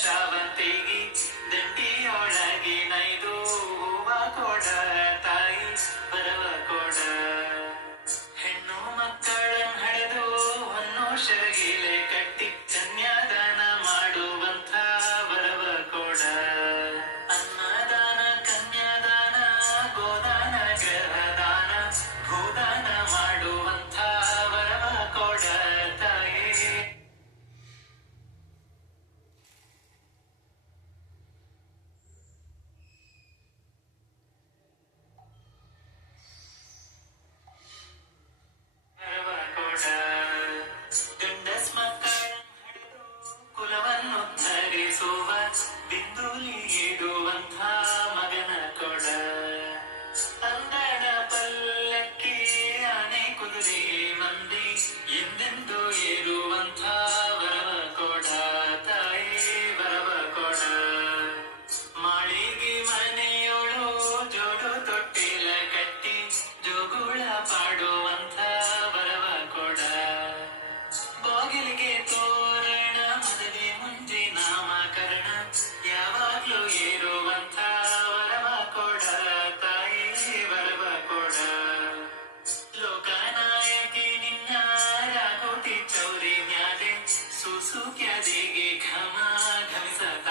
ಶಾವಂತಿಗಿ ದಂಡಿಯೊಳಗಿ ನೈದು ಹೂವ ಕೊಡ ತಾಯಿ ಬರವ ಕೊಡ ಹೆಣ್ಣು ಮಕ್ಕಳನ್ ಹಳೆದು ಹೊನ್ನು ಶರಗಿಲೆ ಕಟ್ಟಿ ಕನ್ಯಾದಾನ ಮಾಡುವಂಥ ವರವ ಕೊಡ ಅನ್ನದಾನ ಕನ್ಯಾದಾನ ಗೋದಾನ ಗ್ರಹದಾನ ಭೂದಾನ ಮಾಡುವಂಥ ವರವ ಕೊಡ ತಾಯಿ ವರವ ಕೊಡ ಗಂಡಸ್ ಮಕ್ಕಳನ್ ಹಡೆದು ಕುಲವನ್ನು ಧರಿಸುವ ಬಿಂದುಲಿ ಇಡುವಂಥ ಮಗನ ಕೊಡ ಅಂದಣ ಪಲ್ಲಕ್ಕಿ ಆನೆ ಕುದುರೆ ಮಂದಿ ಎಂದೆಂದು ಇರುವಂಥ ವರವ ಕೊಡ ತಾಯಿ ವರವ ಕೊಡ ಮಾಳಿಗೆ ಮನೆಯೊಳು ಜೋಡು ತೊಟ್ಟಿಲ ಕಟ್ಟಿ ಜೋಗುಳ ಪಾಡುವಂಥ ವರವ ಕೊಡ ಬಾಗಿಲಿಗೆ ತೋರಣ ಮದುವೆ ಮುಂಜಿ ನಾಮಕರಣ ಯಾವಾಗ್ಲೂ ಇರುವಂಥ ವರವ ಕೊಡ ತಾಯಿ ವರವ ಕೊಡ ಲೋಕನಾಯಕಿ ನಿನ್ನ ರಾಗೋಟಿ ಚೌರಿ ಮ್ಯಾಲೆ ಸುಸುಕ್ಯಾದಿಗೆ ಘಮ ಘಮಿಸತ